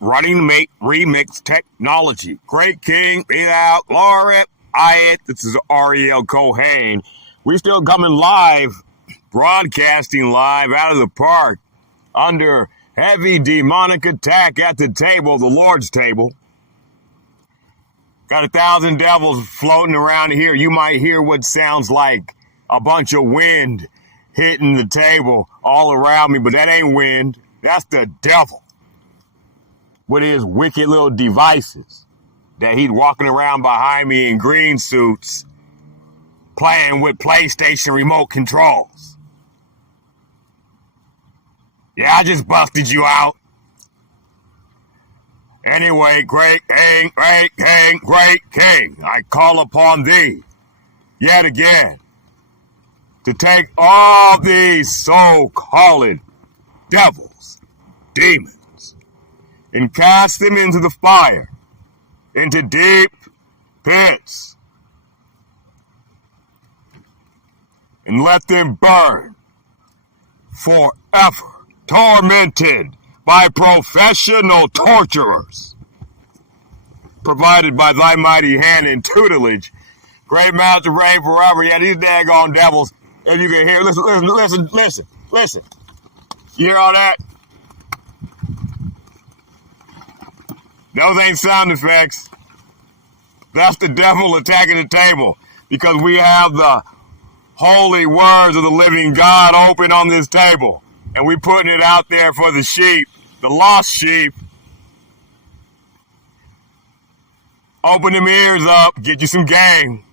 Running Mate Remix Technology. Great King, be thou glorified. This is Ariyel Kohen. We still coming live, broadcasting live out of the park under heavy demonic attack at the table, the Lord's table. Got 1,000 devils floating around here. You might hear what sounds like a bunch of wind hitting the table all around me, but that ain't wind. That's the devil with his wicked little devices that he's walking around behind me in green suits playing with PlayStation remote controls. Yeah, I just busted you out. Anyway, great king, I call upon thee yet again to take all these so-called devils, demons, and cast them into the fire, into deep pits, and let them burn forever, tormented by professional torturers, provided by thy mighty hand and tutelage. Great mountain reign forever. Yeah, these daggone devils, if you can hear, listen. You hear all that? Those ain't sound effects. That's the devil attacking the table, because we have the holy words of the living God open on this table, and we putting it out there for the sheep, the lost sheep. Open them ears up, get you some game.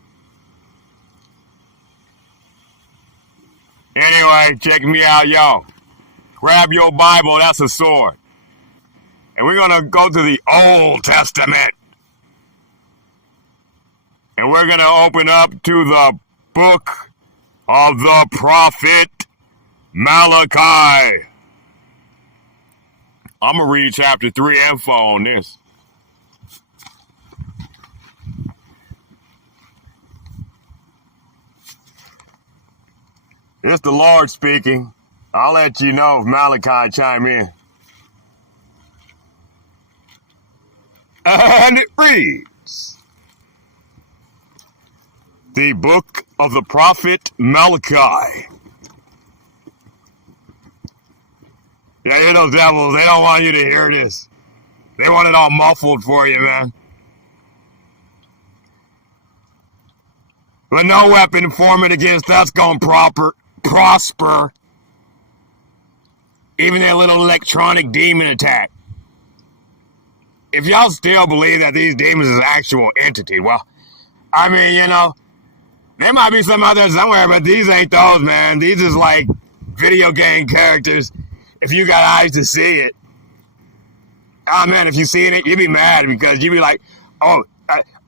Anyway, check me out, y'all. Grab your Bible, that's a sword. And we're going to go to the Old Testament. And we're going to open up to the book of the prophet Malachi. I'm going to read chapter 3 and 4 on this. It's the Lord speaking. I'll let you know if Malachi chime in. And it reads, the book of the prophet Malachi. Yeah, you know, devils, they don't want you to hear this. They want it all muffled for you, man. But no weapon formed against us gonna prosper. Even that little electronic demon attack. If y'all still believe that these demons is actual entity, well, I mean, you know, there might be some out there somewhere, but these ain't those, man. These is like video game characters. If you got eyes to see it. Oh, man, if you seen it, you'd be mad because you'd be like, oh,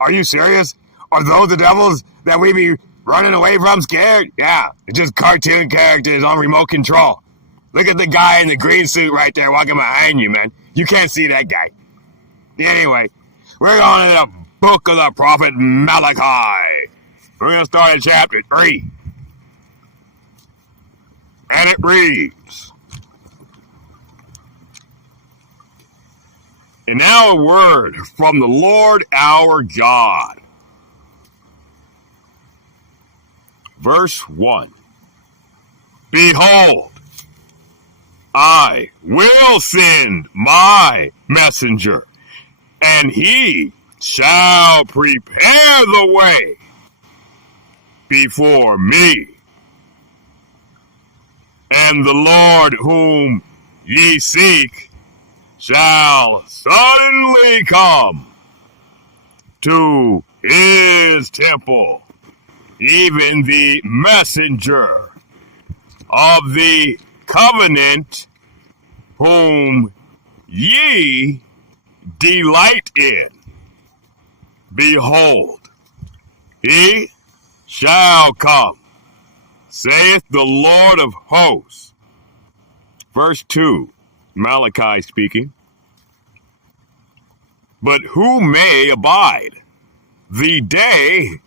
are you serious? Are those the devils that we be running away from scared? Yeah, it's just cartoon characters on remote control. Look at the guy in the green suit right there walking behind you, man. You can't see that guy. Anyway, we're going to the book of the prophet Malachi. We're going to start at chapter 3. And it reads, and now a word from the Lord our God. Verse 1. Behold, I will send my messenger, and he shall prepare the way before me. And the Lord whom ye seek shall suddenly come to his temple, even the messenger of the covenant whom ye delight in. Behold, he shall come, saith the Lord of hosts. Verse 2, Malachi speaking. But who may abide the day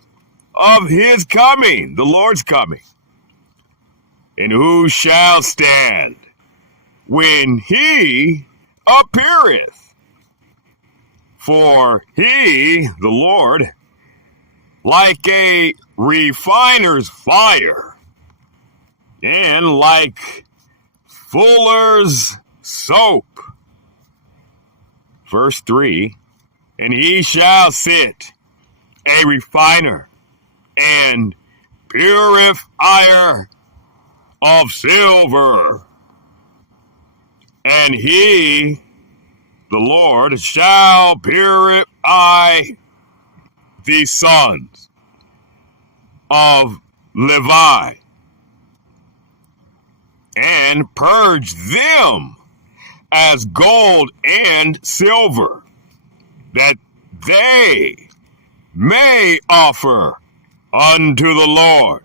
of his coming, the Lord's coming? And who shall stand when he appeareth. For he, the Lord, like a refiner's fire, and like fuller's soap. Verse 3, and he shall sit, a refiner and purifier of silver. And he, the Lord, shall purify the sons of Levi, and purge them as gold and silver, that they may offer unto the Lord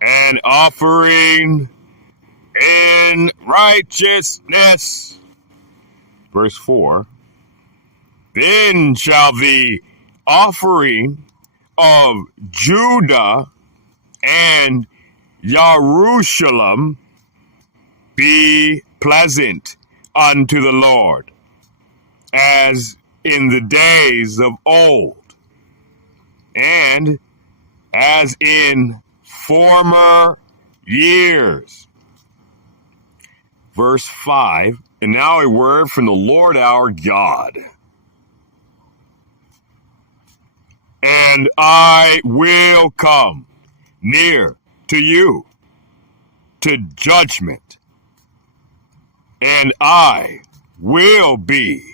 an offering in righteousness. Verse 4, then shall the offering of Judah and Jerusalem be pleasant unto the Lord, as in the days of old, and as in former years. Verse 5, and now a word from the Lord our God. And I will come near to you to judgment, and I will be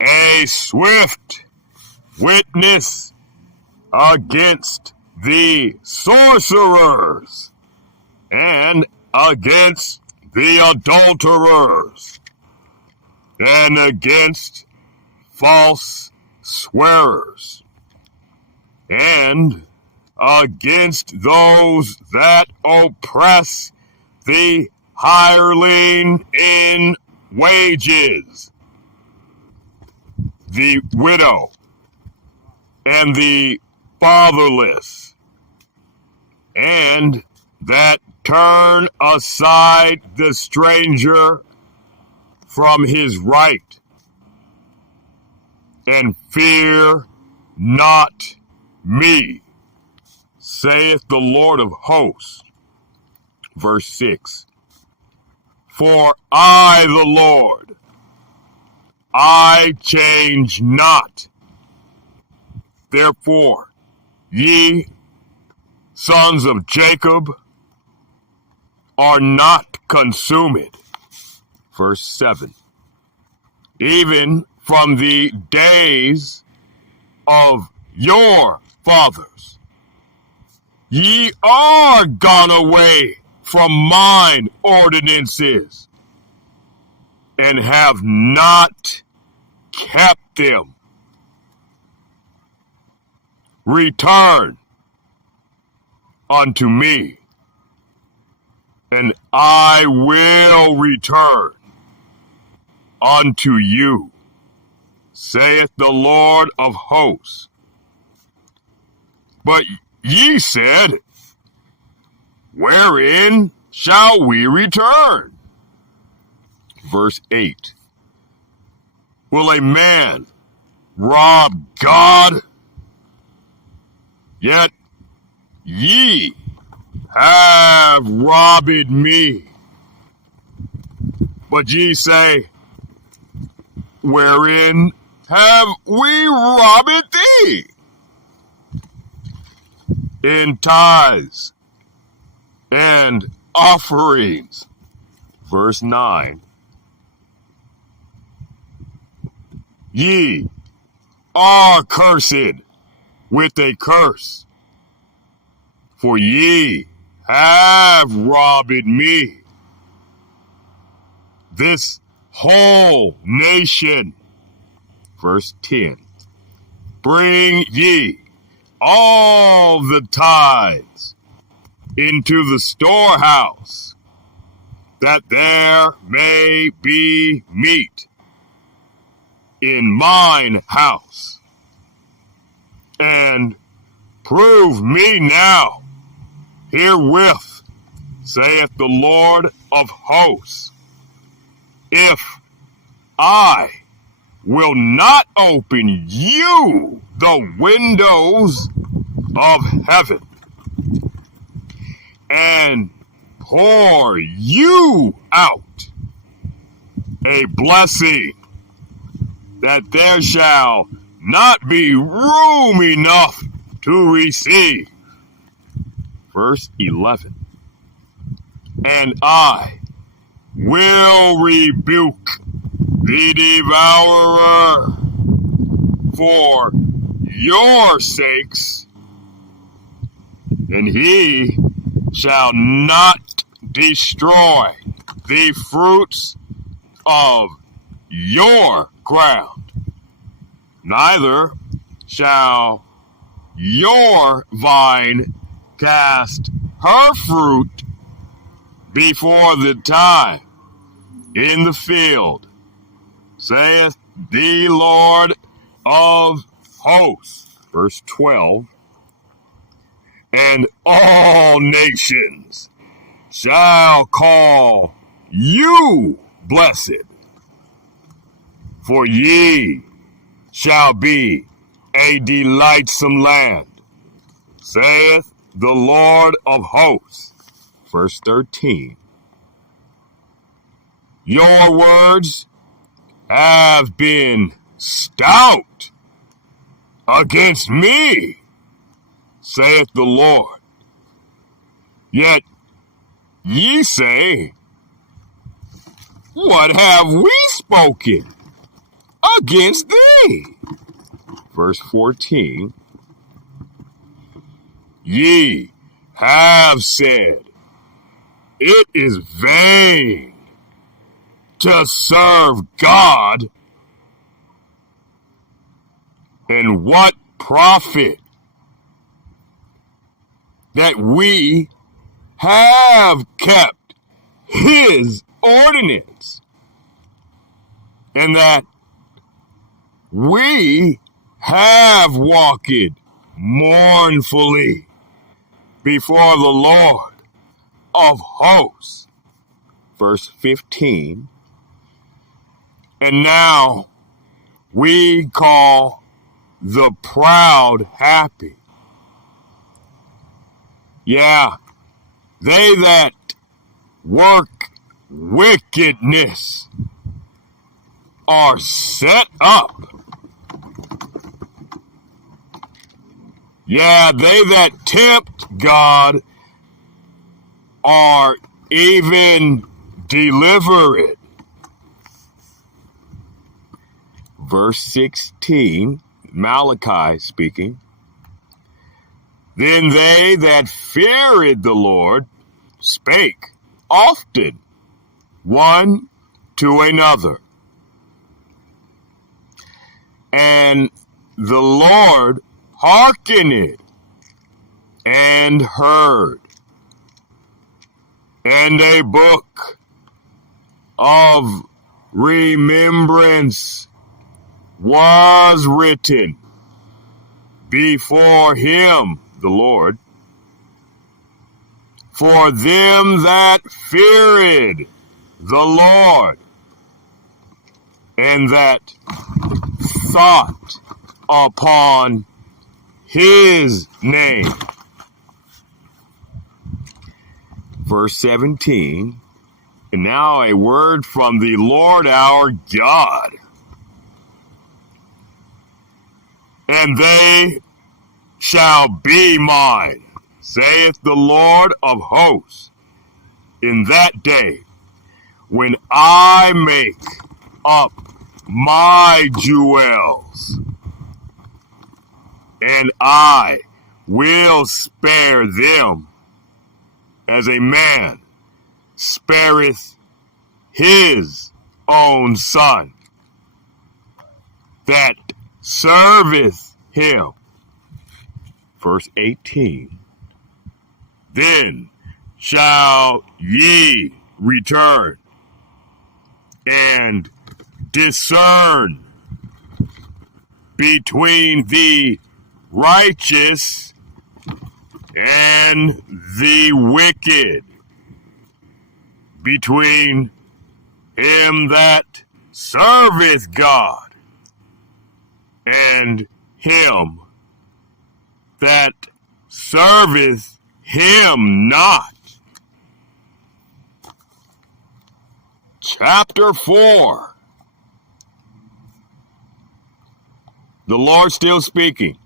a swift witness against the sorcerers and against the adulterers and against false swearers and against those that oppress the hireling in wages, the widow and the fatherless, and that turn aside the stranger from his right, and fear not me, saith the Lord of hosts. Verse 6, for I, the Lord, I change not. Therefore, ye sons of Jacob are not consumed. Verse 7, even from the days of your fathers, ye are gone away from mine ordinances, and have not kept them. Return unto me, and I will return unto you, saith the Lord of hosts. But ye said, wherein shall we return? Verse 8, will a man rob God? Yet ye have robbed me. But ye say, wherein have we robbed thee? In tithes and offerings. Verse 9, ye are cursed with a curse, for ye have robbed me, this whole nation. Verse 10, bring ye all the tithes into the storehouse, that there may be meat in mine house, and prove me now herewith, saith the Lord of hosts, if I will not open you the windows of heaven and pour you out a blessing that there shall not be room enough to receive. Verse 11. And I will rebuke the devourer for your sakes, and he shall not destroy the fruits of your ground, neither shall your vine cast her fruit before the time in the field, saith the Lord of hosts. Verse 12. And all nations shall call you blessed, for ye shall be a delightsome land, saith the Lord of hosts. Verse 13. Your words have been stout against me, saith the Lord. Yet ye say, what have we spoken against thee? Verse 14. Ye have said, it is vain to serve God, and what profit that we have kept his ordinance, and that we have walked mournfully before the Lord of hosts. Verse 15. And now we call the proud happy. Yeah, they that work wickedness are set up. Yeah, they that tempt God are even delivered. Verse 16, Malachi speaking. Then they that feared the Lord spake often one to another. And the Lord hearkened and heard. And a book of remembrance was written before him, the Lord, for them that feared the Lord, and that thought upon his name. Verse 17, and now a word from the Lord our God. And they shall be mine, saith the Lord of hosts, in that day when I make up my jewels, and I will spare them as a man spareth his own son that serveth him. Verse 18. Then shall ye return and discern between the righteous and the wicked, between him that serveth God, and him that serveth him not. Chapter 4. The Lord still speaking.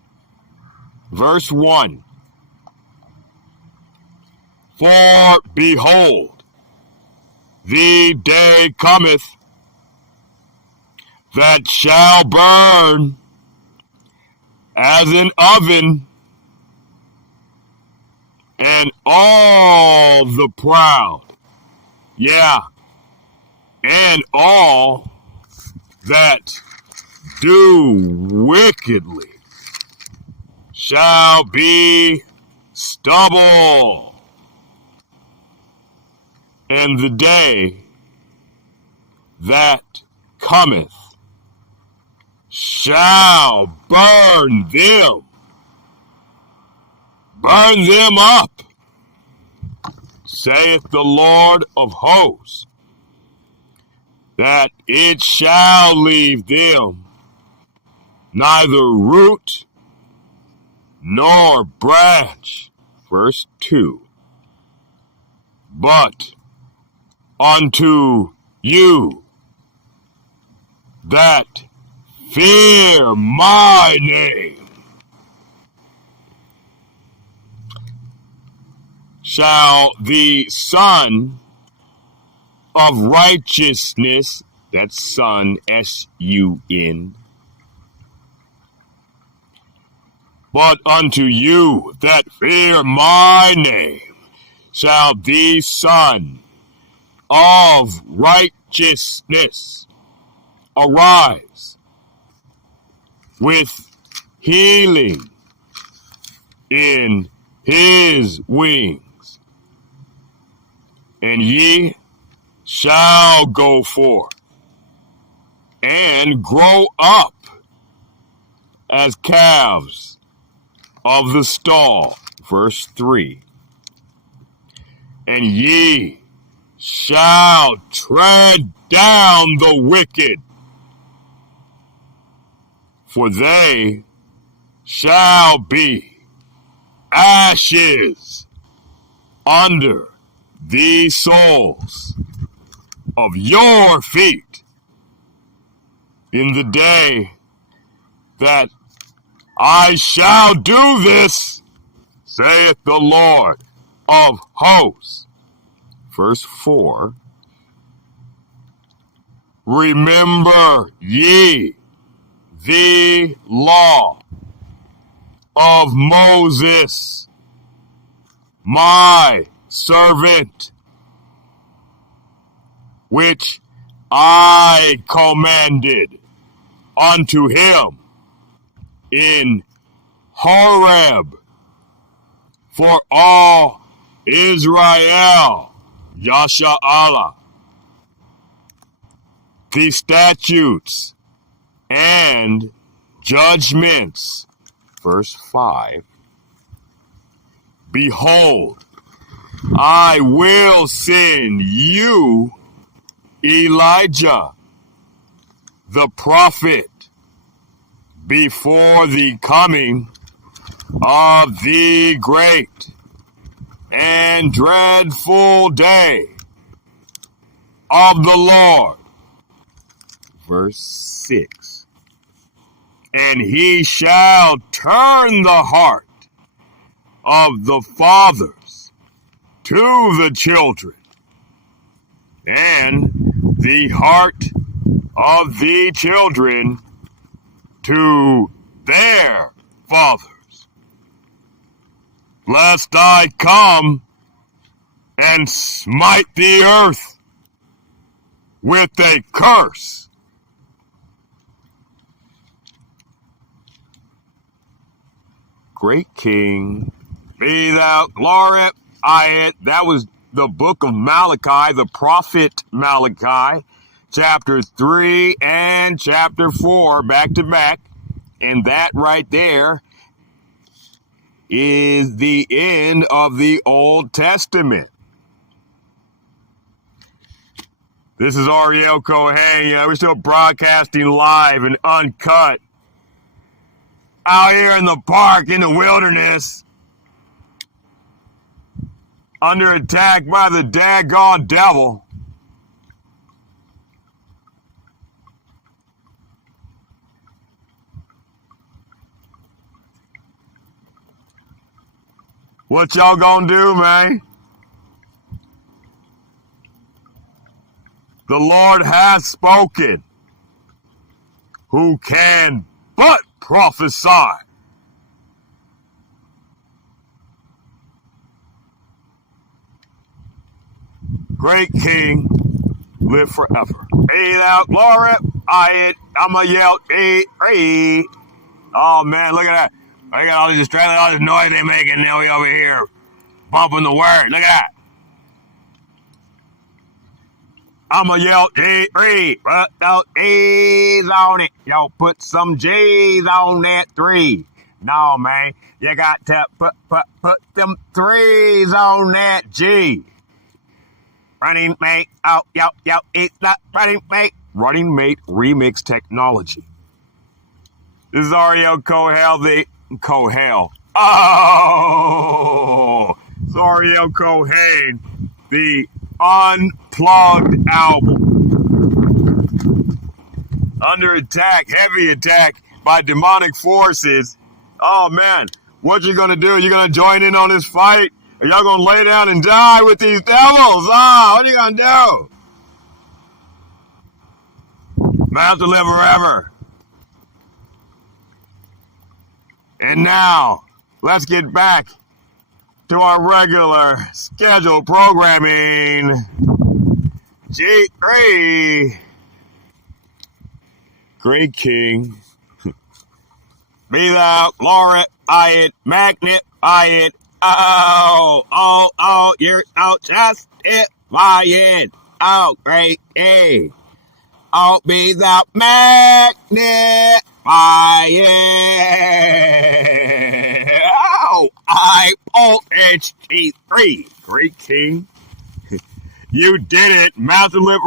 Verse 1. For behold, the day cometh that shall burn as an oven, and all the proud, and all that do wickedly shall be stubble. And the day that cometh shall burn them up, saith the Lord of hosts, that it shall leave them neither root nor branch. Verse 2. But unto you that fear my name shall the Son of righteousness, that's Son, S-U-N, but unto you that fear my name shall the Son of righteousness arise with healing in his wings, and ye shall go forth and grow up as calves of the stall. Verse 3. And ye shall tread down the wicked, for they shall be ashes under the soles of your feet in the day that I shall do this, saith the Lord of hosts. Verse 4. Remember ye the law of Moses, my servant, which I commanded unto him in Horeb for all Israel, Yasha Allah, the statutes and judgments. Verse 5. Behold, I will send you Elijah, the prophet, before the coming of the great and dreadful day of the Lord. Verse 6. And he shall turn the heart of the fathers to the children, and the heart of the children to their fathers, lest I come and smite the earth with a curse. Great King, be thou glorified. That was the book of Malachi, the prophet Malachi, chapter 3 and chapter 4, back to back. And that right there is the end of the Old Testament. This is Ariyel Kohen. We're still broadcasting live and uncut out here in the park in the wilderness, under attack by the daggone devil. What y'all gonna do, man? The Lord has spoken. Who can but prophesy? Great King, live forever. Hey, thou glory, I'ma yell, hey. Oh man, look at that. Look at all this distractions, all this noise they making now over here. Bumping the word. Look at that. I'ma yell, hey, put those A's on it. Yo, put some J's on that 3. No, man. You got to put them 3's on that G. Running mate, yo, it's the running mate. Running mate remix technology. This is Ariyel Kohen, Oh! It's Ariyel Kohen, the Unplugged album. Under attack, heavy attack by demonic forces. Oh man, what you gonna do? You gonna join in on this fight? Are y'all gonna lay down and die with these devils? What are you gonna do? Man, to live forever. And now, let's get back to our regular scheduled programming. G3. Great King. Be thou glorified, magnified. Oh, you're so justified. Oh, great King. Oh, be thou magnified. Oh, HT3. Great King. You did it. Mountain Liver.